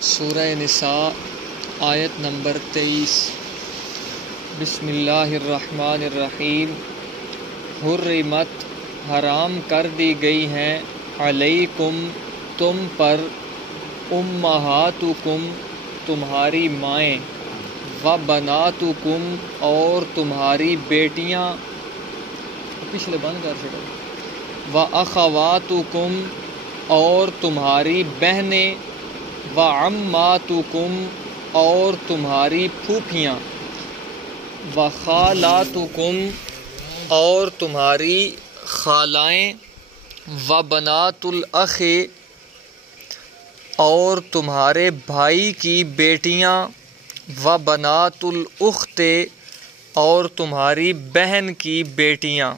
سورہ نساء آیت نمبر 23۔ بسم اللہ الرحمن الرحیم۔ حرمت حرام کر دی گئی ہیں، علیکم تم پر، امہاتکم تمہاری مائیں، و بناتکم اور تمہاری بیٹیاں، پچھلے بند کر چھوڑو، و اخواتکم اور تمہاری بہنیں، و عماتکم اور تمہاری پھوپھیاں، و خالاتکم اور تمہاری خالائیں، و بنات الاخ اور تمہارے بھائی کی بیٹیاں، و بنات الاخت اور تمہاری بہن کی بیٹیاں،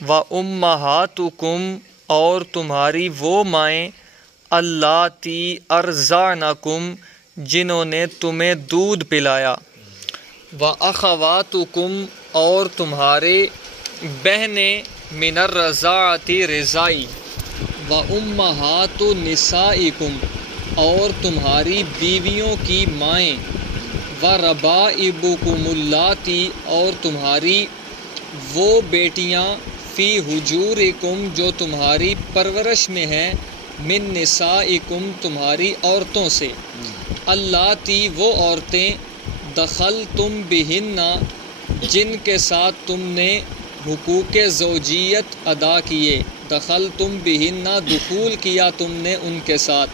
و امہاتکم اور تمہاری وہ مائیں، اللاتی ارضعنکم جنہوں نے تمہیں دودھ پلایا، و اخواتکم اور تمہارے بہنیں، من الرضاعۃ رضائی، و امہات نسائکم اور تمہاری بیویوں کی مائیں، و ربائبکم اللاتی اور تمہاری وہ بیٹیاں، فی حجورکم جو تمہاری پرورش میں ہیں، من نسائکم تمہاری عورتوں سے، اللاتی وہ عورتیں، دخلتم بہن جن کے ساتھ تم نے حقوق زوجیت ادا کیے، دخلتم بہن دخول کیا تم نے ان کے ساتھ،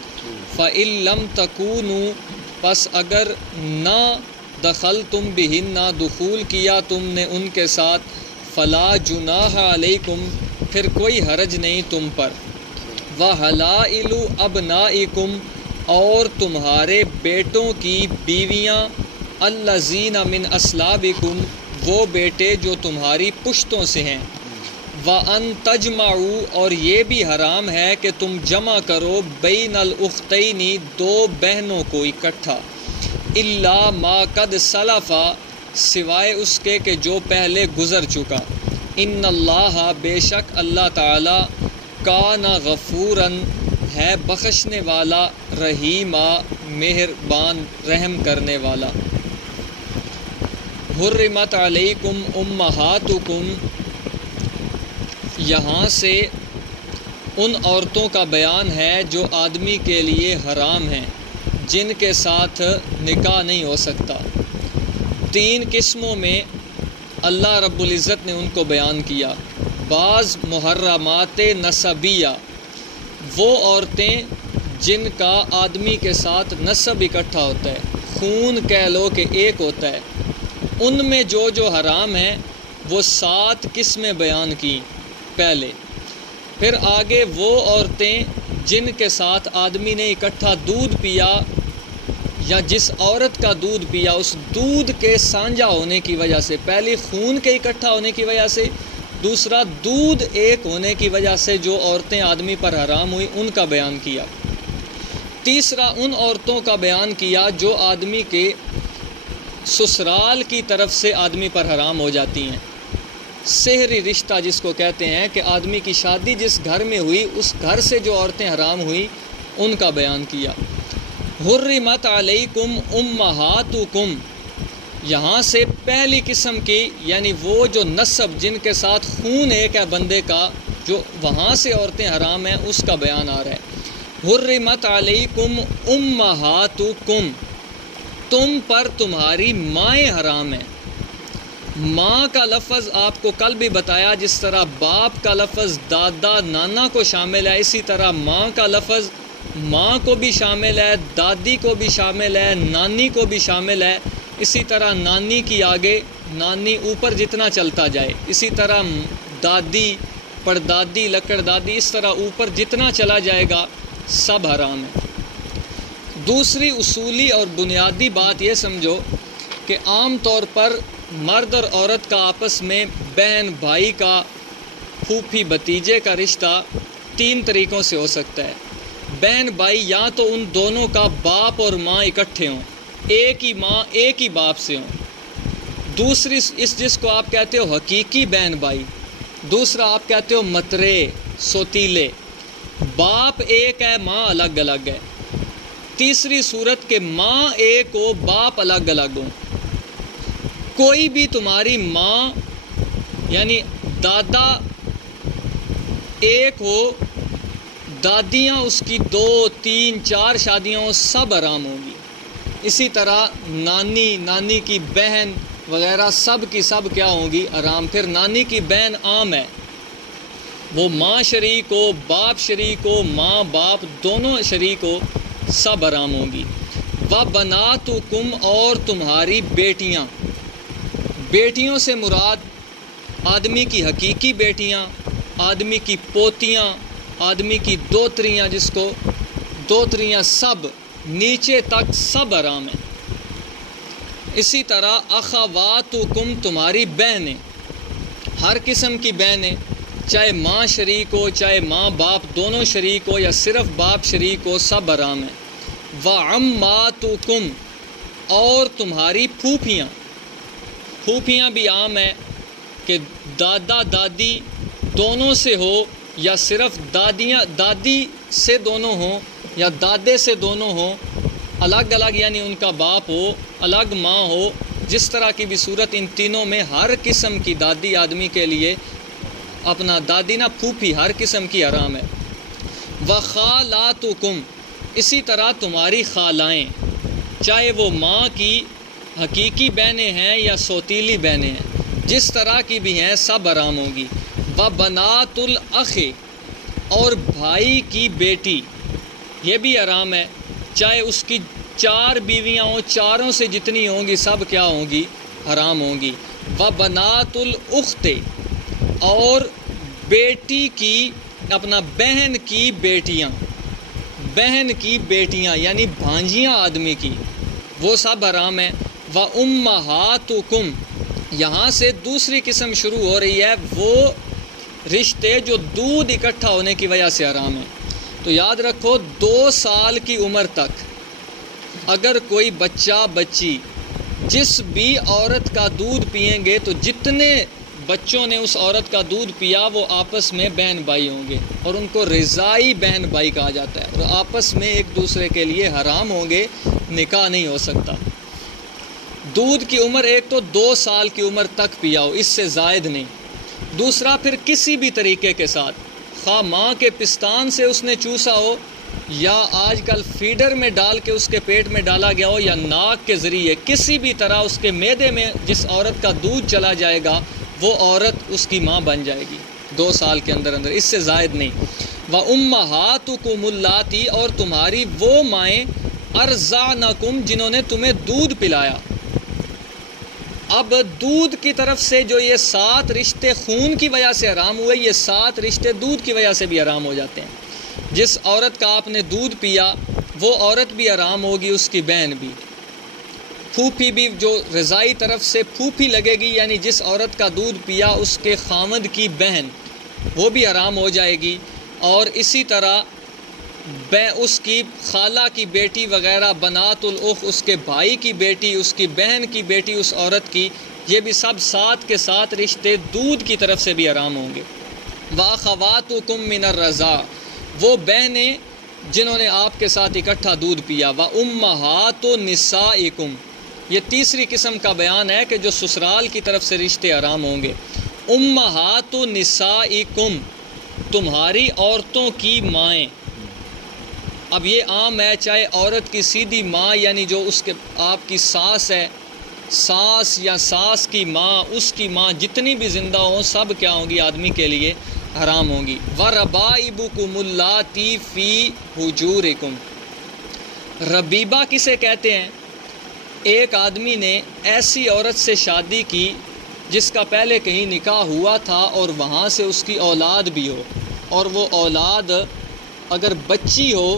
فإن لم تکونوا پس اگر نہ دخلتم بہن دخول کیا تم نے ان کے ساتھ، فلا جناح علیکم پھر کوئی حرج نہیں تم پر، وحلائل ابنائکم اور تمہارے بیٹوں کی بیویاں، الذین من اصلابکم وہ بیٹے جو تمہاری پشتوں سے ہیں، وَأَن تَجْمَعُوا اور یہ بھی حرام ہے کہ تم جمع کرو، بین الاختین دو بہنوں کو اکٹھا، الا ما قد سلف سوائے اس کے کہ جو پہلے گزر چکا، ان اللہ بے شک اللہ تعالی، کان غفوراً ہے بخشنے والا، رحیما مہربان رحم کرنے والا۔ حرمت علیکم امہاتکم یہاں سے ان عورتوں کا بیان ہے جو آدمی کے لیے حرام ہیں، جن کے ساتھ نکاح نہیں ہو سکتا۔ 3 قسموں میں اللہ رب العزت نے ان کو بیان کیا۔ بعض محرمات نسبیہ وہ عورتیں جن کا آدمی کے ساتھ نسب اکٹھا ہوتا ہے، خون کہہ لو کہ ایک ہوتا ہے، ان میں جو حرام ہیں وہ 7 قسمیں بیان کی پہلے۔ پھر آگے وہ عورتیں جن کے ساتھ آدمی نے اکٹھا دودھ پیا، یا جس عورت کا دودھ پیا اس دودھ کے سانجھا ہونے کی وجہ سے، پہلی خون کے اکٹھا ہونے کی وجہ سے، دوسرا دودھ ایک ہونے کی وجہ سے جو عورتیں آدمی پر حرام ہوئی ان کا بیان کیا۔ تیسرا ان عورتوں کا بیان کیا جو آدمی کے سسرال کی طرف سے آدمی پر حرام ہو جاتی ہیں، سحری رشتہ جس کو کہتے ہیں، کہ آدمی کی شادی جس گھر میں ہوئی اس گھر سے جو عورتیں حرام ہوئی ان کا بیان کیا۔ حرمت علیکم امہاتکم یہاں سے پہلی قسم کی، یعنی وہ جو نسب جن کے ساتھ خون ایک ہے بندے کا، جو وہاں سے عورتیں حرام ہیں اس کا بیان آ رہا ہے۔ حرمت علیکم امہاتکم تم پر تمہاری مائیں حرام ہیں۔ ماں کا لفظ آپ کو کل بھی بتایا، جس طرح باپ کا لفظ دادا نانا کو شامل ہے، اسی طرح ماں کا لفظ ماں کو بھی شامل ہے، دادی کو بھی شامل ہے، نانی کو بھی شامل ہے، اسی طرح نانی کی آگے نانی اوپر جتنا چلتا جائے، اسی طرح دادی، پردادی، لکڑ دادی، اس طرح اوپر جتنا چلا جائے گا سب حرام ہے۔ دوسری اصولی اور بنیادی بات یہ سمجھو کہ عام طور پر مرد اور عورت کا آپس میں، بہن بھائی کا، پھوپھی بھتیجے کا رشتہ 3 طریقوں سے ہو سکتا ہے۔ بہن بھائی یا تو ان دونوں کا باپ اور ماں اکٹھے ہوں، ایک ہی ماں ایک ہی باپ سے ہوں۔ دوسری جس کو آپ کہتے ہو حقیقی بہن بھائی، دوسرا آپ کہتے ہو مترے، سوتیلے، باپ ایک ہے ماں الگ الگ ہے۔ تیسری صورت کہ ماں ایک ہو باپ الگ الگ ہوں. کوئی بھی تمہاری ماں یعنی دادا ایک ہو، دادیاں اس کی 2 3 4 شادیاں ہوں، سب حرام ہوں گی. اسی طرح نانی کی بہن وغیرہ سب کی سب کیا ہوں گی؟ حرام. پھر نانی کی بہن عام ہے، وہ ماں شریک ہو، باپ شریک ہو، ماں باپ دونوں شریک ہو، سب حرام ہوں گی. وَبَنَاتُكُمْ اور تمہاری بیٹیاں. بیٹیوں سے مراد آدمی کی حقیقی بیٹیاں، آدمی کی پوتیاں، آدمی کی دوتریاں، جس کو دوتریاں سب نیچے تک سب حرام ہیں. اسی طرح اخواتکم تمہاری بہنیں، ہر قسم کی بہنیں، چاہے ماں شریک ہو، چاہے ماں باپ دونوں شریک ہو یا صرف باپ شریک ہو، سب حرام ہیں. وعماتکم اور تمہاری پھوپھیاں. پھوپھیاں بھی عام ہے کہ دادا دادی دونوں سے ہو یا صرف دادی سے دونوں ہوں یا دادے سے دونوں ہوں، الگ الگ یعنی ان کا باپ ہو، الگ ماں ہو، جس طرح کی بھی صورت، ان تینوں میں ہر قسم کی دادی آدمی کے لیے اپنا دادی نہ پھوپھی ہر قسم کی حرام ہے. وخالاتکم اسی طرح تمہاری خالائیں، چاہے وہ ماں کی حقیقی بہنیں ہیں یا سوتیلی بہنیں ہیں، جس طرح کی بھی ہیں سب حرام ہوں گی. وبنات الاخ اور بھائی کی بیٹی، یہ بھی حرام ہے، چاہے اس کی 4 بیویاں ہوں، چاروں سے جتنی ہوں گی سب کیا ہوں گی؟ حرام ہوں گی. وبنات الاخت اور بیٹی کی اپنا بہن کی بیٹیاں یعنی بھانجیاں آدمی کی، وہ سب حرام ہیں. وَأُمَّهَاتُكُمْ یہاں سے دوسری قسم شروع ہو رہی ہے، وہ رشتے جو دودھ اکٹھا ہونے کی وجہ سے حرام ہیں. تو یاد رکھو 2 سال کی عمر تک اگر کوئی بچہ بچی جس بھی عورت کا دودھ پئیں گے تو جتنے بچوں نے اس عورت کا دودھ پیا وہ آپس میں بہن بھائی ہوں گے، اور ان کو رضائی بہن بھائی کہا جاتا ہے، اور آپس میں ایک دوسرے کے لیے حرام ہوں گے، نکاح نہیں ہو سکتا. دودھ کی عمر ایک تو 2 سال کی عمر تک پیا ہو، اس سے زائد نہیں. دوسرا پھر کسی بھی طریقے کے ساتھ، خواہ ماں کے پستان سے اس نے چوسا ہو یا آج کل فیڈر میں ڈال کے اس کے پیٹ میں ڈالا گیا ہو یا ناک کے ذریعے، کسی بھی طرح اس کے معدے میں جس عورت کا دودھ چلا جائے گا وہ عورت اس کی ماں بن جائے گی 2 سال کے اندر، اس سے زائد نہیں. وَأُمَّهَاتُكُمُ اللَّاتِي اور تمہاری وہ مائیں أَرْضَعْنَكُمْ جنہوں نے تمہیں دودھ پلایا. اب دودھ کی طرف سے جو یہ 7 رشتے خون کی وجہ سے حرام ہوئے، یہ 7 رشتے دودھ کی وجہ سے بھی حرام ہو جاتے ہیں. جس عورت کا آپ نے دودھ پیا وہ عورت بھی حرام ہوگی، اس کی بہن بھی. پھوپھی بھی جو رضائی طرف سے پھوپھی لگے گی، یعنی جس عورت کا دودھ پیا اس کے خامد کی بہن، وہ بھی حرام ہو جائے گی. اور اسی طرح اس کی خالہ کی بیٹی وغیرہ، بنات الاخ اس کے بھائی کی بیٹی، اس کی بہن کی بیٹی اس عورت کی، یہ بھی سب 7 کے 7 رشتے دودھ کی طرف سے بھی حرام ہوں گے. وَأَخَوَاتُكُم مِّنَ الرَّضَاعِ وہ بہنیں جنہوں نے آپ کے ساتھ اکٹھا دودھ پیا. وَأُمَّهَاتُ نِسَائِكُمْ یہ تیسری قسم کا بیان ہے کہ جو سسرال کی طرف سے رشتے حرام ہوں گے. اُمَّهَاتُ نِسَائِكُمْ تمہاری عورتوں کی مائیں. اب یہ عام ہے، چاہے عورت کی سیدھی ماں یعنی جو اس کے آپ کی ساس ہے، ساس یا ساس کی ماں، اس کی ماں، جتنی بھی زندہ ہوں سب کیا ہوں گی؟ آدمی کے لیے حرام ہوں گی. وَرَبَائِبُكُمُ اللَّاتِي فِي حُجُورِكُمْ ربیبہ کسے کہتے ہیں؟ ایک آدمی نے ایسی عورت سے شادی کی جس کا پہلے کہیں نکاح ہوا تھا اور وہاں سے اس کی اولاد بھی ہو، اور وہ اولاد اگر بچی ہو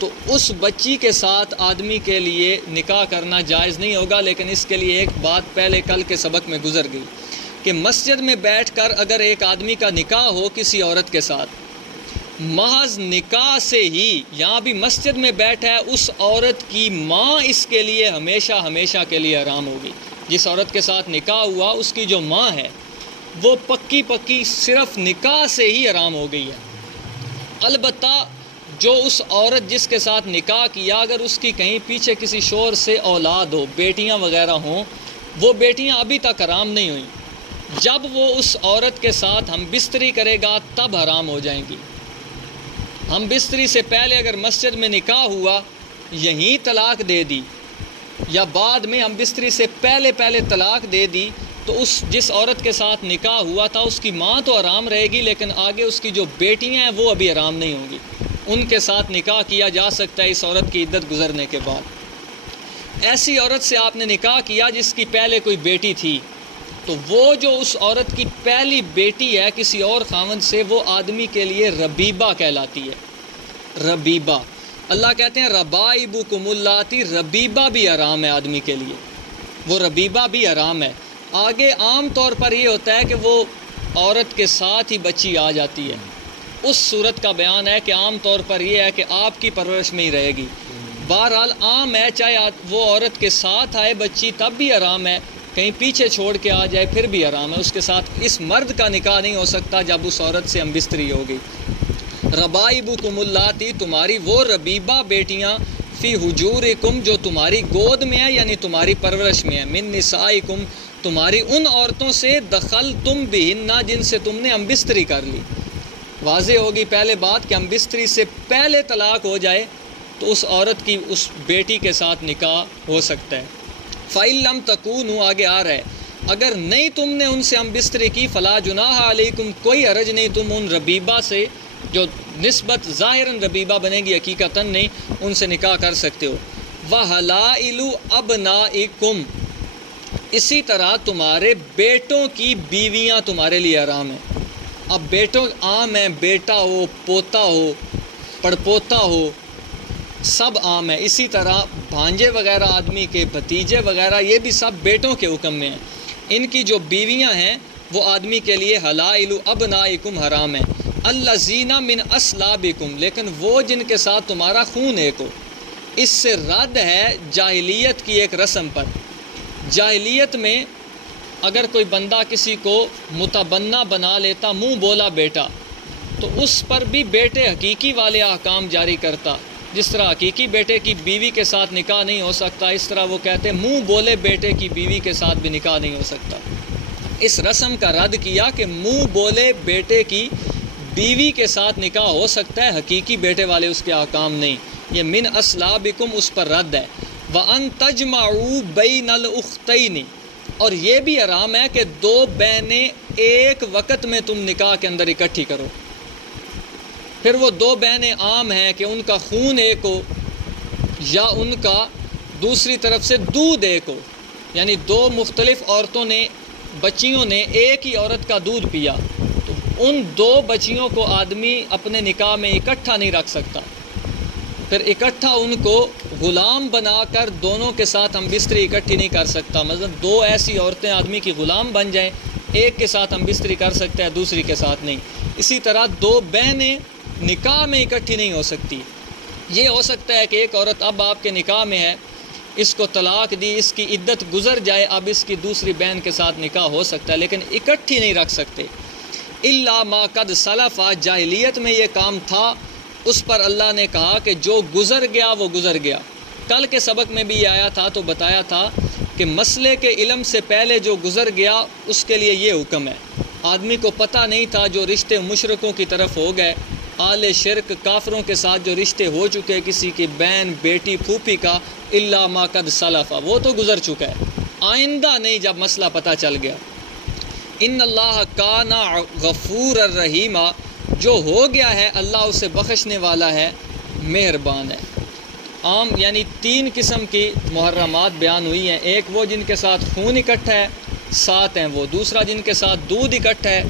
تو اس بچی کے ساتھ آدمی کے لیے نکاح کرنا جائز نہیں ہوگا. لیکن اس کے لیے ایک بات پہلے کل کے سبق میں گزر گئی کہ مسجد میں بیٹھ کر اگر ایک آدمی کا نکاح ہو کسی عورت کے ساتھ، محض نکاح سے ہی یہاں بھی مسجد میں بیٹھا ہے، اس عورت کی ماں اس کے لیے ہمیشہ ہمیشہ کے لیے حرام ہوگی. جس عورت کے ساتھ نکاح ہوا اس کی جو ماں ہے وہ پکی صرف نکاح سے ہی حرام ہو گئی ہے. البتہ جو اس عورت جس کے ساتھ نکاح کیا اگر اس کی کہیں پیچھے کسی شور سے اولاد ہو، بیٹیاں وغیرہ ہوں، وہ بیٹیاں ابھی تک حرام نہیں ہوئیں، جب وہ اس عورت کے ساتھ ہم بستری کرے گا تب حرام ہو جائیں گی۔ ہم بستری سے پہلے اگر مسجد میں نکاح ہوا، یہیں طلاق دے دی، یا بعد میں ہم بستری سے پہلے طلاق دے دی، تو اس جس عورت کے ساتھ نکاح ہوا تھا اس کی ماں تو حرام رہے گی، لیکن آگے اس کی جو بیٹیاں ہیں وہ ابھی حرام نہیں ہوں گی، ان کے ساتھ نکاح کیا جا سکتا ہے اس عورت کی عدت گزرنے کے بعد۔ ایسی عورت سے آپ نے نکاح کیا جس کی پہلے کوئی بیٹی تھی، تو وہ جو اس عورت کی پہلی بیٹی ہے کسی اور خاوند سے، وہ آدمی کے لیے ربیبہ کہلاتی ہے۔ ربیبہ، اللہ کہتے ہیں ربائبکم اللاتی، ربیبہ بھی حرام ہے آدمی کے لیے، وہ ربیبہ بھی حرام ہے۔ آگے عام طور پر یہ ہوتا ہے کہ وہ عورت کے ساتھ ہی بچی آ جاتی ہے، اس صورت کا بیان ہے کہ عام طور پر یہ ہے کہ آپ کی پرورش میں ہی رہے گی۔ بہرحال عام ہے، چاہے وہ عورت کے ساتھ آئے بچی تب بھی حرام ہے، کہیں پیچھے چھوڑ کے آ جائے پھر بھی حرام ہے، اس کے ساتھ اس مرد کا نکاح نہیں ہو سکتا جب اس عورت سے ہم بستری ہوگی۔ ربائبکم اللاتی، تمہاری وہ ربیبہ بیٹیاں، فی حجورکم، جو تمہاری گود میں ہے یعنی تمہاری پرورش میں ہے، من نسائکم، تمہاری ان عورتوں سے، دخل تم بہن، جن سے تم نے ہم بستری کر لی۔ واضح ہوگی پہلے بات کہ ہم بستری سے پہلے طلاق ہو جائے تو اس عورت کی اس بیٹی کے ساتھ نکاح ہو سکتا ہے۔ فَإِن لَمْ تَكُونُوا، آگے آ رہا ہے، اگر نہیں تم نے ان سے ہم بستری کی، فَلَا جُنَاحَ عَلَيْكُمْ، کوئی حرج نہیں، تم ان ربیبہ سے جو نسبت ظاہراً ربیبہ بنے گی حقیقتاً نہیں، ان سے نکاح کر سکتے ہو۔ وَحَلَائِلُ أَبْنَائِكُمْ، اسی طرح تمہارے بیٹوں کی بیویاں تمہارے لیے حرام ہیں۔ اب بیٹوں عام ہیں، بیٹا ہو، پوتا ہو، پڑپوتا ہو، سب عام ہے۔ اسی طرح بھانجے وغیرہ آدمی کے، بھتیجے وغیرہ، یہ بھی سب بیٹوں کے حکم میں ہیں۔ ان کی جو بیویاں ہیں وہ آدمی کے لیے حلائل ابنائکم حرام ہیں۔ الذین من اصلابکم، لیکن وہ جن کے ساتھ تمہارا خون ایک ہو۔ اس سے رد ہے جاہلیت کی ایک رسم پر۔ جاہلیت میں اگر کوئی بندہ کسی کو متبنہ بنا لیتا، منہ بولا بیٹا، تو اس پر بھی بیٹے حقیقی والے احکام جاری کرتا۔ جس طرح حقیقی بیٹے کی بیوی کے ساتھ نکاح نہیں ہو سکتا، اس طرح وہ کہتے منہ بولے بیٹے کی بیوی کے ساتھ بھی نکاح نہیں ہو سکتا۔ اس رسم کا رد کیا کہ منہ بولے بیٹے کی بیوی کے ساتھ نکاح ہو سکتا ہے، حقیقی بیٹے والے اس کے احکام نہیں۔ یہ من اصلابکم اس پر رد ہے۔ وَأَن تَجْمَعُوا بَيْنَ الْأُخْتَيْنِ، اور یہ بھی حرام ہے کہ دو بہنیں ایک وقت میں تم نکاح کے اندر اکٹھی کرو۔ پھر وہ دو بہنیں عام ہیں کہ ان کا خون ایک ہو یا ان کا دوسری طرف سے دودھ ایک ہو، یعنی دو مختلف عورتوں نے، بچیوں نے ایک ہی عورت کا دودھ پیا، تو ان دو بچیوں کو آدمی اپنے نکاح میں اکٹھا نہیں رکھ سکتا۔ پھر اکٹھا ان کو غلام بنا کر دونوں کے ساتھ ہم بستری اکٹھی نہیں کر سکتا۔ مثلا دو ایسی عورتیں آدمی کی غلام بن جائیں، ایک کے ساتھ ہم بستری کر سکتے ہیں، دوسری کے ساتھ نہیں۔ اسی طرح دو بہنیں نکاح میں اکٹھی نہیں ہو سکتی۔ یہ ہو سکتا ہے کہ ایک عورت اب آپ کے نکاح میں ہے، اس کو طلاق دی، اس کی عدت گزر جائے، اب اس کی دوسری بہن کے ساتھ نکاح ہو سکتا ہے، لیکن اکٹھی نہیں رکھ سکتے۔ الا ما قد سلف، جاہلیت میں یہ کام تھا، اس پر اللہ نے کہا کہ جو گزر گیا وہ گزر گیا۔ کل کے سبق میں بھی یہ آیا تھا تو بتایا تھا کہ مسئلے کے علم سے پہلے جو گزر گیا اس کے لیے یہ حکم ہے۔ آدمی کو پتہ نہیں تھا، جو رشتے مشرکوں کی طرف ہو گئے، آل شرک کافروں کے ساتھ جو رشتے ہو چکے، کسی کی بہن، بیٹی، پھوپھی کا، الا ما قد سلف، وہ تو گزر چکا ہے، آئندہ نہیں جب مسئلہ پتہ چل گیا۔ ان اللہ کان غفور الرحیم، جو ہو گیا ہے اللہ اسے بخشنے والا ہے، مہربان ہے۔ عام یعنی تین قسم کی محرمات بیان ہوئی ہیں۔ ایک وہ جن کے ساتھ خون اکٹھا ہے، سات ہیں وہ۔ دوسرا جن کے ساتھ دودھ اکٹھا ہے،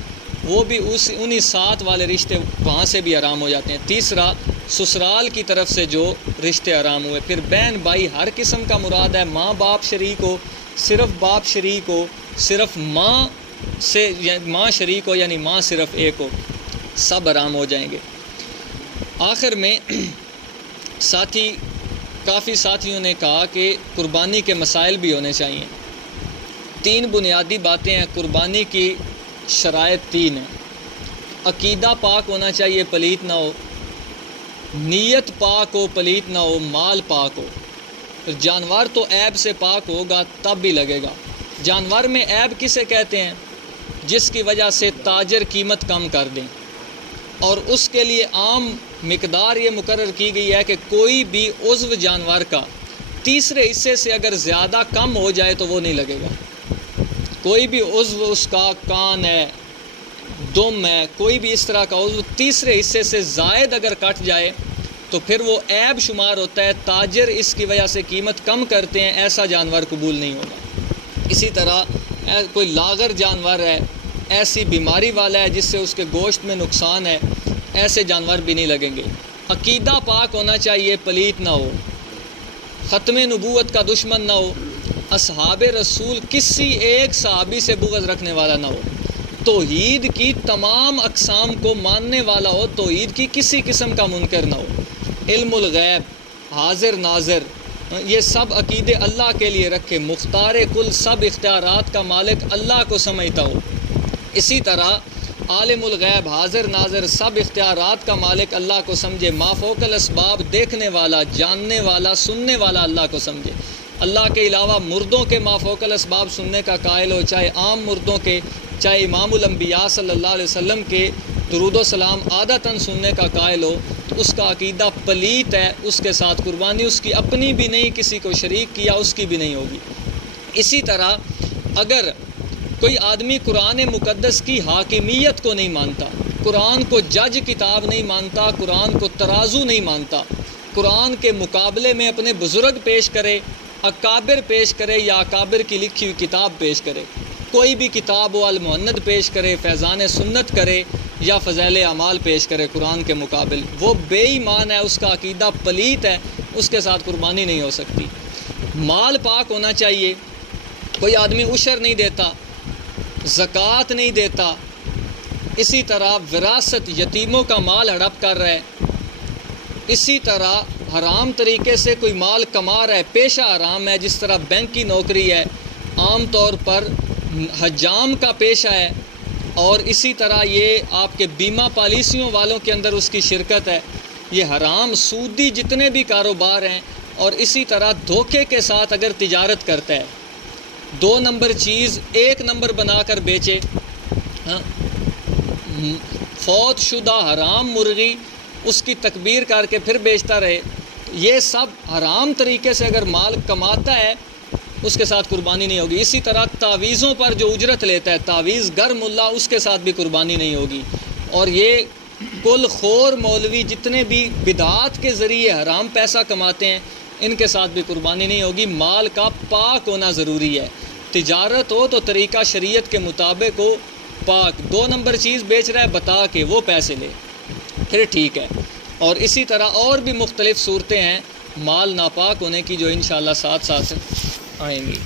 وہ بھی انہی سات والے رشتے وہاں سے بھی حرام ہو جاتے ہیں۔ تیسرا سسرال کی طرف سے جو رشتے حرام ہوئے۔ پھر بہن بھائی ہر قسم کا مراد ہے، ماں باپ شریک ہو، صرف باپ شریک ہو، صرف ماں سے ماں شریک ہو یعنی ماں صرف ایک ہو، سب حرام ہو جائیں گے۔ آخر میں کافی ساتھیوں نے کہا کہ قربانی کے مسائل بھی ہونے چاہیے۔ تین بنیادی باتیں ہیں قربانی کی، شرائط تین ہیں۔ عقیدہ پاک ہونا چاہیے، پلیت نہ ہو۔ نیت پاک ہو پلیت نہ ہو، مال پاک ہو۔ جانور تو عیب سے پاک ہوگا تب بھی لگے گا۔ جانور میں عیب کسے کہتے ہیں؟ جس کی وجہ سے تاجر قیمت کم کر دیں، اور اس کے لیے عام مقدار یہ مقرر کی گئی ہے کہ کوئی بھی عضو جانور کا تیسرے حصے سے اگر زیادہ کم ہو جائے تو وہ نہیں لگے گا۔ کوئی بھی عضو، اس کا کان ہے، دم ہے، کوئی بھی اس طرح کا عضو تیسرے حصے سے زائد اگر کٹ جائے تو پھر وہ عیب شمار ہوتا ہے، تاجر اس کی وجہ سے قیمت کم کرتے ہیں، ایسا جانور قبول نہیں ہوگا۔ اسی طرح کوئی لاغر جانور ہے، ایسی بیماری والا ہے جس سے اس کے گوشت میں نقصان ہے، ایسے جانور بھی نہیں لگیں گے۔ عقیدہ پاک ہونا چاہیے، پلیت نہ ہو، ختم نبوت کا دشمن نہ ہو، اصحاب رسول کسی ایک صحابی سے بغض رکھنے والا نہ ہو، توحید کی تمام اقسام کو ماننے والا ہو، توحید کی کسی قسم کا منکر نہ ہو، علم الغیب، حاضر ناظر، یہ سب عقیدے اللہ کے لیے رکھے، مختار کل، سب اختیارات کا مالک اللہ کو سمجھتا ہو۔ اسی طرح عالم الغیب، حاضر ناظر، سب اختیارات کا مالک اللہ کو سمجھے، ما فوق الاسباب، دیکھنے والا، جاننے والا، سننے والا اللہ کو سمجھے۔ اللہ کے علاوہ مردوں کے ما فوق الاسباب سننے کا قائل ہو، چاہے عام مردوں کے، چاہے امام الانبیاء صلی اللہ علیہ وسلم کے درود و سلام عادتاً سننے کا قائل ہو، تو اس کا عقیدہ پلیت ہے، اس کے ساتھ قربانی اس کی اپنی بھی نہیں، کسی کو شریک کیا اس کی بھی نہیں ہوگی۔ اسی طرح اگر کوئی آدمی قرآن مقدس کی حاکمیت کو نہیں مانتا، قرآن کو جج کتاب نہیں مانتا، قرآن کو ترازو نہیں مانتا، قرآن کے مقابلے میں اپنے بزرگ پیش کرے، اکابر پیش کرے، یا اکابر کی لکھی ہوئی کتاب پیش کرے، کوئی بھی کتاب و المہند پیش کرے، فیضان سنت کرے یا فضائل اعمال پیش کرے قرآن کے مقابل، وہ بے ایمان ہے، اس کا عقیدہ پلیت ہے، اس کے ساتھ قربانی نہیں ہو سکتی۔ مال پاک ہونا چاہیے، کوئی آدمی عشر نہیں دیتا، زکوٰۃ نہیں دیتا، اسی طرح وراثت، یتیموں کا مال ہڑپ کر رہا ہے، اسی طرح حرام طریقے سے کوئی مال کما رہا ہے، پیشہ حرام ہے، جس طرح بینک کی نوکری ہے، عام طور پر حجام کا پیشہ ہے، اور اسی طرح یہ آپ کے بیمہ پالیسیوں والوں کے اندر اس کی شرکت ہے، یہ حرام سودی جتنے بھی کاروبار ہیں، اور اسی طرح دھوکے کے ساتھ اگر تجارت کرتا ہے، 2 نمبر چیز 1 نمبر بنا کر بیچے، فوت شدہ حرام مرغی اس کی تکبیر کر کے پھر بیچتا رہے، یہ سب حرام طریقے سے اگر مال کماتا ہے اس کے ساتھ قربانی نہیں ہوگی۔ اسی طرح تعویذوں پر جو اجرت لیتا ہے، تعویذ گر ملا، اس کے ساتھ بھی قربانی نہیں ہوگی۔ اور یہ کل خور مولوی جتنے بھی بدعات کے ذریعے حرام پیسہ کماتے ہیں، ان کے ساتھ بھی قربانی نہیں ہوگی۔ مال کا پاک ہونا ضروری ہے، تجارت ہو تو طریقہ شریعت کے مطابق ہو، پاک۔ 2 نمبر چیز بیچ رہا ہے بتا کے، وہ پیسے لے، پھر ٹھیک ہے۔ اور اسی طرح اور بھی مختلف صورتیں ہیں مال ناپاک ہونے کی جو انشاءاللہ ساتھ ساتھ آئیں گی۔